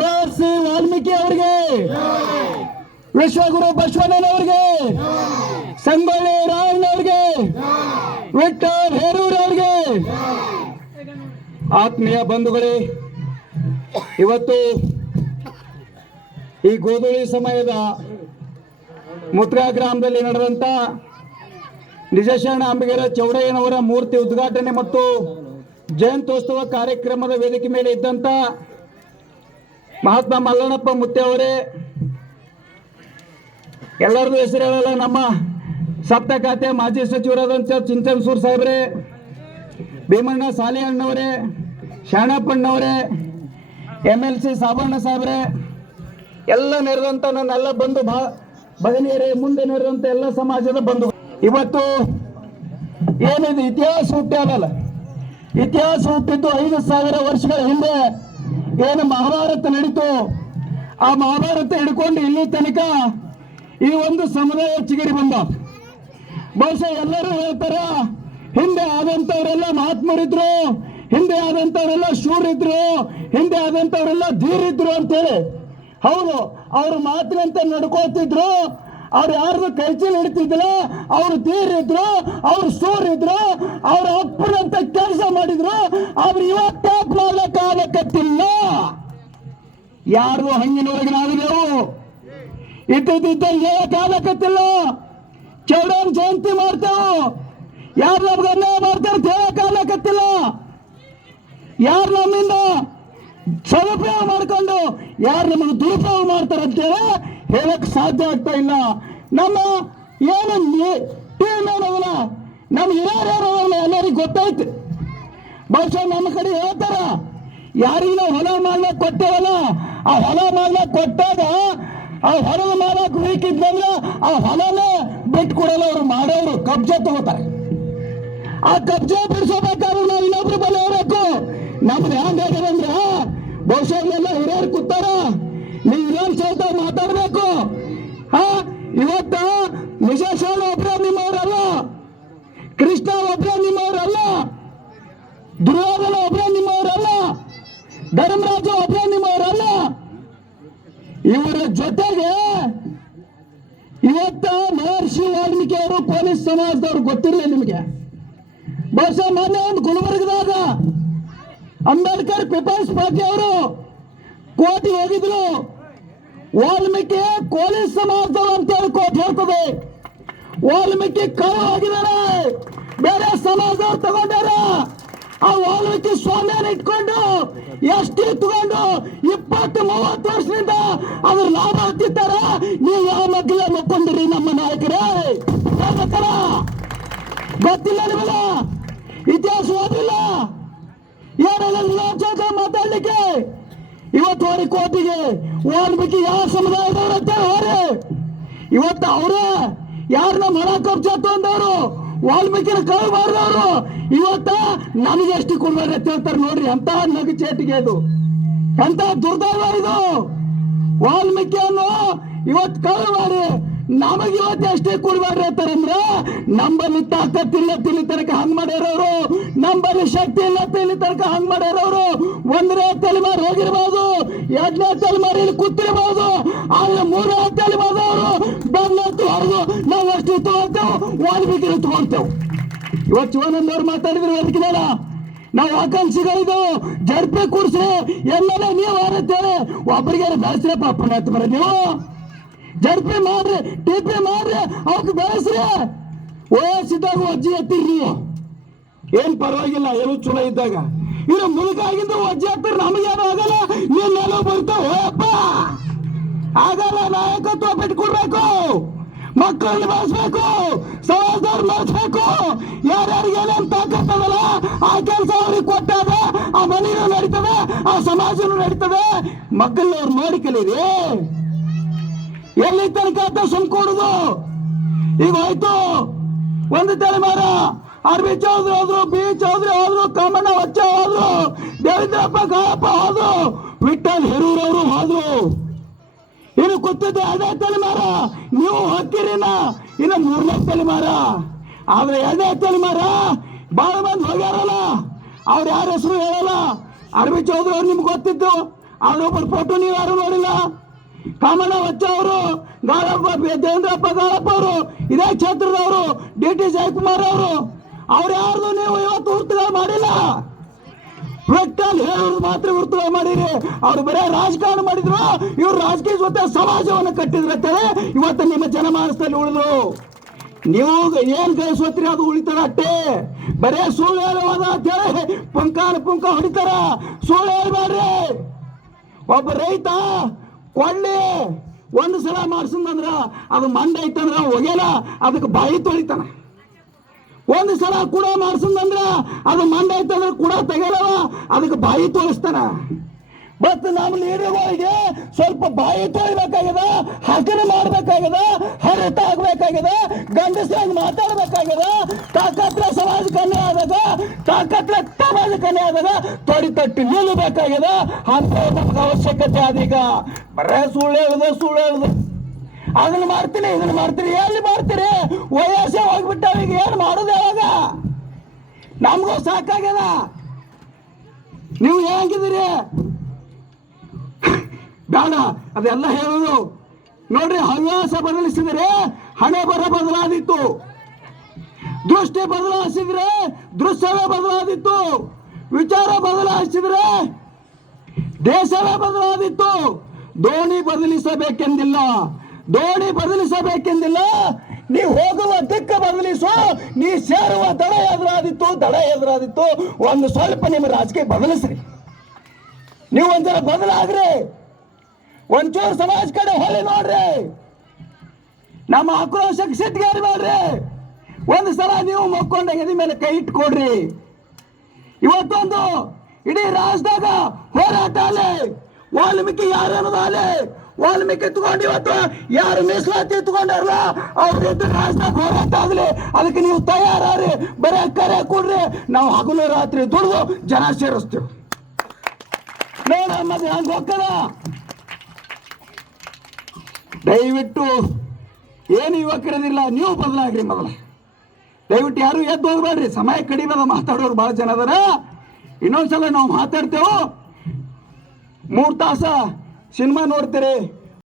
ಮಹರ್ಷಿ ವಾಲ್ಮೀಕಿ ಅವರಿಗೆ, ವಿಶ್ವಗುರು ಬಸವಣ್ಣನವರಿಗೆ, ಸಂಗೊಳ್ಳಿ ರಾಯಣ್ಣವರಿಗೆ, ವಿಠ್ಠಲ್ ಹೇರೂರ್ ಅವರಿಗೆ. ಆತ್ಮೀಯ ಬಂಧುಗಳೇ, ಇವತ್ತು ಈ ಗೋಧೂಳಿ ಸಮಯದ ಮುತ್ರಾ ಗ್ರಾಮದಲ್ಲಿ ನಡೆದಂತ ನಿಜಶರಣ ಅಂಬಿಗರ ಚೌಡಯ್ಯನವರ ಮೂರ್ತಿ ಉದ್ಘಾಟನೆ ಮತ್ತು ಜಯಂತ್ಯೋತ್ಸವ ಕಾರ್ಯಕ್ರಮದ ವೇದಿಕೆ ಮೇಲೆ ಇದ್ದಂತ ಮಹಾತ್ಮ ಮಲ್ಲಣ್ಣಪ್ಪ ಮುತ್ತೆ ಅವರೇ, ಎಲ್ಲರದು ಹೆಸರು ಹೇಳಲ್ಲ, ನಮ್ಮ ಸಪ್ತ ಖಾತೆ ಮಾಜಿ ಸಚಿವರಾದಂಥ ಚಿಂಚನಸೂರು ಸಾಹೇಬ್ರೆ, ಭೀಮಣ್ಣ ಸಾಲಿಯಣ್ಣವರೇ, ಶರಣಪ್ಪಣ್ಣವರೇ, MLC ಸಾಬಣ್ಣ ಸಾಹೇಬ್ರೆ, ಎಲ್ಲ ನೆರೆದಂತ ನನ್ನೆಲ್ಲ ಬಂಧು ಭಗಿನಿಯರೇ, ಮುಂದೆ ನೆರೆದಂತ ಎಲ್ಲ ಸಮಾಜದ ಬಂಧು. ಇವತ್ತು ಏನಿದೆ ಇತಿಹಾಸ ಹುಟ್ಟ್ಯಾವಲ್ಲ, ಇತಿಹಾಸ ಹುಟ್ಟಿದ್ದು 5,000 ವರ್ಷಗಳ ಹಿಂದೆ ಏನು ಮಹಾಭಾರತ ನಡೀತು. ಆ ಮಹಾಭಾರತ ಹಿಡ್ಕೊಂಡು ಇಲ್ಲಿ ತನಕ ಈ ಒಂದು ಸಮುದಾಯ ಚಿಗರಿ ಬಂದ. ಬಹುಶಃ ಎಲ್ಲರೂ ಹೇಳ್ತಾರ, ಹಿಂದೆ ಆದಂತವರೆಲ್ಲ ಮಹಾತ್ಮರಿದ್ರು, ಹಿಂದೆ ಆದಂತವರೆಲ್ಲ ಶೂರಿದ್ರು, ಹಿಂದೆ ಆದಂತವರೆಲ್ಲ ಧೀರಿದ್ರು ಅಂತೇಳಿ. ಹೌದು, ಅವ್ರ ಮಾತಿನಂತೆ ನಡ್ಕೋತಿದ್ರು, ಅವ್ರು ಯಾರ್ದು ಕೈಚೀಲ ಹಿಡ್ತಿದ್ದಿಲ್ಲ, ಅವ್ರು ಧೀರಿದ್ರು, ಅವ್ರು ಶೂರಿದ್ರು, ಅವ್ರ ಅಪ್ಪನಂತ ಕೆಲಸ ಮಾಡಿದ್ರು. ಅವ್ರು ಇವತ್ತೇ ಮಾಡ್ಲಿಕ್ಕಾಗತ್ತಿಲ್ಲ. ಯಾರ್ದು ಹಂಗಿನವರೆಗೆ ನಾವಿದೆವು, ಇದ್ದಿದ್ದಂಗೆ ಹೇಳಕ್ಕಾಗತ್ತಿಲ್ಲ. ಚೌಡಯ್ಯನ ಜಯಂತಿ ಮಾಡ್ತೇವೆ, ಯಾರು ನಮ್ಗೆ ಅನ್ಯಾಯ ಮಾಡ್ತಾರೆ ಹೇಳಕ್ಕಾಗತ್ತಿಲ್ಲ. ಯಾರು ನಮ್ಮಿಂದ ಸದುಪಯೋಗ ಮಾಡ್ಕೊಂಡು ಯಾರು ನಮಗೆ ದುರುಪಯೋಗ ಮಾಡ್ತಾರೆ ಅಂತೇಳಿ ಹೇಳಕ್ ಸಾಧ್ಯ ಆಗ್ತಾ ಇಲ್ಲ. ನಮ್ಮ ಏನು ಟೀಮ್ ಏನವಲ್ಲ, ನಮ್ಗೆ ಯಾರ್ಯಾರವಲ್ಲ ಎಲ್ಲರಿಗೂ ಗೊತ್ತೈತಿ. ಬಹುಶಃ ನಮ್ಮ ಕಡೆ ಹೇಳ್ತಾರ, ಯಾರಿಗೆ ನಾವು ಹೊಲ ಮಾಡ್ಲಕ್ ಕೊಟ್ಟೇವಲ್ಲ, ಆ ಹೊಲ ಮಾಡ್ಲಕ್ ಕೊಟ್ಟಾಗ ಆ ಹೊಲದ ಮಾಡಕ್ ಬೇಕಿದ್ದಂದ್ರೆ ಆ ಹೊಲನೇ ಬಿಟ್ಟು ಕೊಡಲ್ಲ. ಅವ್ರು ಮಾಡೋರು ಕಬ್ಜೆ ತಗೋತಾರೆ. ಆ ಕಬ್ಜೆ ಬಿಡಿಸೋಬೇಕಾದ್ರೆ ನಾವು ಇನ್ನೊಬ್ರು ಬಳಿ ಹೋಗ್ಬೇಕು. ನಮ್ದು ಹೆಂಗಾಗ್ಯದಂದ್ರ, ಬಹುಶಃ ಎಲ್ಲ ಹಿರಿಯರು ಕೂತಾರ, ನೀವು ಇನ್ನೊಂದು ಸಹಿತ ಮಾತಾಡ್ಬೇಕು. ಇವತ್ತ ನಿಜಶರಣ ಒಬ್ಬರೇ ನಿಮ್ಮವರಲ್ಲ, ಕೃಷ್ಣ ಒಬ್ಬರೇ ನಿಮ್ಮವರಲ್ಲ, ದುರ್ಯೋಧನ ಒಬ್ಬರೇ ನಿಮ್ಮವರಲ್ಲ, ಧರ್ಮರಾಜ ಒಬ್ಬರೇ ನಿಮ್ಮವರಲ್ಲ. ಇವರ ಜೊತೆಗೆ ಇವತ್ತ ಮಹರ್ಷಿ ವಾಲ್ಮೀಕಿ ಅವರು ಪೊಲೀಸ್ ಸಮಾಜದವ್ರು ಗೊತ್ತಿರಲಿಲ್ಲ ನಿಮಗೆ. ಬಹುಶಃ ಮೊನ್ನೆ ಒಂದು ಗುಲ್ಬರ್ಗದಾಗ ಅಂಬೇಡ್ಕರ್ ಪೀಪಲ್ಸ್ ಪಾರ್ಟಿ ಅವರು ಕೋರ್ಟಿಗೆ ಹೋಗಿದ್ರು. ವಾಲ್ಮೀಕಿ ಪೊಲೀಸ್ ಸಮಾಜದವರು ಅಂತೇಳಿ ಕೋರ್ಟ್ ಹೇಳ್ತದೆ. ವಾಲ್ಮೀಕಿ ಕಳ ಹೋಗಿದ್ದಾರೆ, ಬೇರೆ ಸಮಾಜದವ್ರು ತಗೊಂಡಾರ. ಆ ವಾಲ್ಮೀಕಿ ಸ್ವಾಮಿಯನ್ನು ಇಟ್ಕೊಂಡು ಎಷ್ಟಿ ತಗೊಂಡು 20-30 ವರ್ಷದಿಂದ ಅದ್ರ ಲಾಭ ಹತ್ತಿತ್ತಾರ. ನೀವು ಯಾವ ಮಕ್ಕಳ ಮಕ್ಕೊಂಡಿರಿ ನಮ್ಮ ನಾಯಕರೇ? ಗೊತ್ತಿಲ್ಲ ನಿಮಗ? ಇತಿಹಾಸ ಓದಿಲ್ಲ? ಏನೆಲ್ಲ ಮಾತಾಡ್ಲಿಕ್ಕೆ ಇವತ್ತು ಹೋರಿ ಕೋಟಿಗೆ ವಾಲ್ಮೀಕಿ ಯಾವ ಸಮುದಾಯದವ್ರು ಅಂತ ಹೋರಿ. ಇವತ್ತು ಅವರೇ ಯಾರನ್ನ ಮಳ ಕಬ್ಜಾ ತಂದವರು, ವಾಲ್ಮೀಕಿನ ಕೈ ಮಾಡಿದವರು ಇವತ್ತ ನಮಗೆ ಎಷ್ಟು ಕೊಡ್ಬೇಡ್ರಿ ಅಂತ ಹೇಳ್ತಾರೆ. ನೋಡ್ರಿ ಎಂತ ನಗು ಚೇಟಿಗೆ ಇದು, ಎಂತ ದುರ್ದೈವ ಇದು. ವಾಲ್ಮೀಕಿಯನ್ನು ಇವತ್ತು ಕೈ ಮಾಡಿ ನಮಗೆ ಇವತ್ತು ಎಷ್ಟೇ ಕೊಡ್ಬೇಡ್ರಿ ಅಂತಾರಂದ್ರೆ, ನಂಬಲ್ಲಿ ತಾಕತ್ತಿಲ್ಲ ತಿಳಿ ತನಕ ಹಂಗ್ ಮಾಡ್ಯಾರವರು, ನಂಬಲ್ಲಿ ಶಕ್ತಿ ಇಲ್ಲ ತಿಳಿ ತನಕ ಹಂಗ್ ಮಾಡ್ಯಾರವರು. 1ನೇ ತಲೆಮಾರು ಹೋಗಿರ್ಬೋದು, 2ನೇ ತಲೆಮಾರು ಇಲ್ಲಿ ಕೂತಿರ್ಬೋದು, ಆದ್ರೆ 3ನೇ ತಲೆಮಾರದವರು ಬೆನ್ನತ್ತು ಹೊರದು ನಾವು ಎಷ್ಟು ತಗೊಳ್ತೇವೆ, ವಾಲ್ಮೀಕಿನ ತಗೊಳ್ತೇವೆ. ಇವತ್ತು ಶಿವಾನಂದ ಅವ್ರು ಮಾತಾಡಿದ್ರು ಅದಕ್ಕೆ ನಾವು ಆಕಾಂಕ್ಷಿಗಳಿದ್ದು ಜಡ್ಪೆ ಕೂರಿಸಿ ಎಲ್ಲನೇ ನೀವು ಆರತ್ತೇವೆ. ಒಬ್ಬರಿಗೆ ಬೆಳೆಸ್ರೆ ಪಾಪ ಬರ ನೀವು ಜಡ್ಪೆ ಮಾಡ್ರಿ, ಟಿಪಿ ಮಾಡ್ರಿ, ಅವಕ್ಕೆ ಬೆಳೆಸ್ರಿ. ವಯಸ್ಸಿದ್ದಾಗ ಅಜ್ಜಿ ಎತ್ತಿರಿ ನೀವು, ಏನ್ ಪರವಾಗಿಲ್ಲ, ಏನು ಚಲೋ ಇದ್ದಾಗ. ಇನ್ನು ಮುಳುಕಾಗಿದ್ದು ಅಜ್ಜಿ ಎತ್ತಿರಿ, ನಮಗೇನು ಆಗಲ್ಲ. ನೀವೆಲ್ಲ ಬರ್ತಾವ ಅಪ್ಪ ಆಗಲ್ಲ. ನಾಯಕತ್ವ ಬಿಟ್ಕೊಡ್ಬೇಕು, ಮಕ್ಕಳನ್ನ ಬೆಳೆಸ್ಬೇಕು, ಸಮಾಜದವ್ರು ಬೆಳೆಸ್ಬೇಕು. ಯಾರ್ಯಾರಿಗೆ ಏನೇನು ತಾಕತ್ತದಲ್ಲ ಆ ಕೆಲಸ ಅವ್ರಿಗೆ ಕೊಟ್ಟಾಗ ಆ ಮನೆಯೂ ನಡೀತದೆ, ಆ ಸಮಾಜನೂ ನಡೀತದೆ. ಮಕ್ಕಳನ್ನ ಅವ್ರು ನೋಡಿ ಕಲೀರಿ. ಎಲ್ಲಿ ತನಕ ಅಂತ ಸುಮ್ಕೊಡುದು? ಈಗ ಹೋಯ್ತು ಒಂದು ತಲೆಮಾರ. ಅರ್ಬಿ ಚೌಧರಿ ಹೋದ್ರು, ಬಿ ಚೌಧರಿ ಹೋದ್ರು, ಕಾಮಣ್ಣ ಹೊಚ್ಚ ಹೋದ್ರು, ದೇವೇಂದ್ರಪ್ಪ ಗಾಯಪ್ಪ ಹೋದ್ರು, ವಿಠ್ಠಲ್ ಹೇರೂರ್ ಅವರು ಹೋದ್ರು. ಇನ್ನು ಕೂತಿದ್ದೆ 2ನೇ ತಲೆಮಾರ, ನೀವು ಹೋಗ್ತೀರಿನ ಇನ್ನು 3ನೇ ತಲೆಮಾರ. ಆದ್ರೆ 2ನೇ ತಲೆಮಾರ ಬಹಳ ಮಂದಿ ಹೋಗ್ಯಾರಲ್ಲ, ಅವ್ರ ಯಾರ ಹೆಸರು ಹೇಳಲ್ಲ. ಅರವಿಂದ್ ಚೌಧರಿ ಅವ್ರು ನಿಮ್ಗೆ ಗೊತ್ತಿದ್ದು, ಅವ್ರೊಬ್ಬರ ಫೋಟೋ ನೀವು ಯಾರು ನೋಡಿಲ್ಲ. ಕಾಮಣ್ಣ ವಚ್ಚ ಅವರು, ಗಾಳಪ್ಪ, ದೇವೇಂದ್ರಪ್ಪ ಗಾಳಪ್ಪ ಅವರು ಇದೇ ಕ್ಷೇತ್ರದವರು, ಡಿ ಟಿ ಜಯಕುಮಾರ್ ಅವರು, ಅವ್ರು ಯಾರ್ದು ನೀವು ಇವತ್ತು ವೃತ್ತಗಳು ಮಾಡಿಲ್ಲ. ವ್ಯಕ್ತಿಯಲ್ಲಿ ಹೇಳೋದು ಮಾತ್ರ ವೃತ್ತಗಳು ಮಾಡಿರಿ. ಅವ್ರು ಬರೇ ರಾಜಕಾರಣ ಮಾಡಿದ್ರು, ಇವ್ರು ರಾಜಕೀಯ ಜೊತೆ ಸಮಾಜವನ್ನು ಕಟ್ಟಿದ್ರಂತೇಳಿ ಇವತ್ತು ನಿಮ್ಮ ಜನಮಾನಸದಲ್ಲಿ ಉಳಿದ್ರು. ನೀವು ಏನ್ ಗಳಿಸೋತ್ರಿ ಅದು ಉಳಿತಾರ ಅಟ್ಟೆ. ಬರೇ ಸುಳ್ಳು ಹೇಳುವಾಗ ಅಂತೇಳಿ ಪುಂಕ ಹೊಡಿತಾರ. ಸುಳ್ಳು ಹೇಳ್ಬೇಡ್ರಿ. ಒಬ್ಬ ರೈತ ಕೊಳ್ಳಿ ಒಂದು ಸಲ ಮಾಡ್ಸಂದ್ರ ಅದು ಮಂಡ ಐತಂದ್ರ ಒಗೆಲ ಅದಕ್ಕೆ ಬಾಯಿ ತೊಳಿತಾನ. ಒಂದು ಸಲ ಕೂಡ ಮಾಡ್ಸಂದ್ರ ಅದು ಮಂಡ ಐತಂದ್ರ ಕೂಡ ತೆಗೆಲವ ಅದಕ್ಕೆ ಬಾಯಿ ತೋರಿಸ್ತಾನ. ಬಟ್ ನಮ್ಮ ಲೀಡರ್ಗಳಿಗೆ ಸ್ವಲ್ಪ ಬಾಯಿ ತೊಳಿಬೇಕಾಗ್ಯದ, ಹಗರ ಮಾಡ್ಬೇಕಾಗ್ಯದ, ಹರಿತ ಆಗ್ಬೇಕಾಗ್ಯದ, ಗಂಡಸಾಗಿ ಮಾತಾಡ್ಬೇಕಾಗ್ಯದ. ತಾಕತ್ರ ಸಮಾಜ ಕನ್ಯೆ ಆದಾಗ, ತಾಕತ್ರ ಸಮಾಜ ಕನ್ಯೆ ಆದಾಗ ತೊಡಿ ತಟ್ಟಿ ನಿಲ್ಲಬೇಕಾಗ್ಯದ. ಅಂತ ನಮ್ಗೆ ಅವಶ್ಯಕತೆ ಅದೀಗ. ಬರೇ ಸುಳ್ಳು ಹೇಳುದು ಅದನ್ನ ಮಾಡ್ತೀನಿ ಇದನ್ನ ಮಾಡ್ತೀನಿ, ಎಲ್ಲಿ ಮಾಡ್ತೀರಿ? ವಯಸ್ಸೇ ಹೋಗ್ಬಿಟ್ಟಾವ. ಈಗ ಏನು ಮಾಡೋದು ಯಾವಾಗ? ನಮಗೂ ಸಾಕಾಗ್ಯದ. ನೀವು ಹೇಗಿದ್ದೀರಿ? ಬೇಡ ಅದೆಲ್ಲ ಹೇಳೋದು. ನೋಡ್ರಿ, ಹವ್ಯಾಸ ಬದಲಿಸಿದರೆ ಹಣೆ ಬರ ಬದಲಾದಿತ್ತು, ದೃಷ್ಟಿ ಬದಲಾಯಿಸಿದ್ರೆ ದೃಶ್ಯವೇ ಬದಲಾದಿತ್ತು, ವಿಚಾರ ಬದಲಾಯಿಸಿದ್ರೆ ದೇಶವೇ ಬದಲಾದಿತ್ತು. ದೋಣಿ ಬದಲಿಸಬೇಕೆಂದಿಲ್ಲ, ದೋಣಿ ಬದಲಿಸಬೇಕೆಂದಿಲ್ಲ. ನೀವು ಹೋಗುವ ದಿಕ್ಕ ಬದಲಿಸು, ನೀ ಸೇರುವ ದಡ ಎದುರಾದಿತ್ತು. ಒಂದು ಸ್ವಲ್ಪ ನಿಮ್ಮ ರಾಜಕೀಯ ಬದಲಿಸ್ರಿ. ನೀವು ಒಂಥರ ಬದಲಾಗ್ರಿ, ಒಂಚೂರು ಸಮಾಜ ಕಡೆ ಹೊಳಿ ನೋಡ್ರಿ. ನಮ್ಮ ಆಕ್ರೋಶಕ್ಕೆ ಸಿಟ್ಟಿಗೇರಿ ಮಾಡ್ರಿ. ಒಂದು ಸಲ ನೀವು ಮಕ್ಕೊಂಡ ಎದೆ ಮೇಲೆ ಕೈ ಇಟ್ಕೊಡ್ರಿ. ಇವತ್ತೊಂದು ಇಡೀ ರಾಜ್ಯದಾಗ ಹೋರಾಟ ಅಲೆ, ವಾಲ್ಮೀಕಿ ಯಾರು ಅನ್ನೋದು ಅಲೆ. ವಾಲ್ಮೀಕಿ ತಗೊಂಡು ಇವತ್ತು ಯಾರು ಮೀಸಲಾತಿ ತಗೊಂಡಾರಲ್ಲ ಅವ್ರ ರಾಜ್ಯದಾಗ ಹೋರಾಟ ಆಗಲಿ. ಅದಕ್ಕೆ ನೀವು ತಯಾರಿ, ಬರೀ ಕರೆ ಕೊಡ್ರಿ. ನಾವು ಹಗಲು ರಾತ್ರಿ ದುಡಿದು ಜನ ಸೇರಿಸ್ತೀವಿ. ನೋಡಮ್ಮದು ಹಂಗೆ ಹೋಗ್ತದ. ದಯವಿಟ್ಟು ಏನು ಯುವಕರದಿಲ್ಲ, ನೀವು ಬದಲಾಗ್ರಿ. ಮೊದಲ ದಯವಿಟ್ಟು ಯಾರು ಎದ್ದು ಹೋಗ್ಬೇಡ್ರಿ. ಸಮಯ ಕಡಿಮೆ ಮಾತಾಡೋರು ಭಾಳ ಜನ ಅದಾರ. ಇನ್ನೊಂದ್ಸಲ ನಾವು ಮಾತಾಡ್ತೇವೆ. 3 ತಾಸ ಸಿನಿಮಾ ನೋಡ್ತೀರಿ.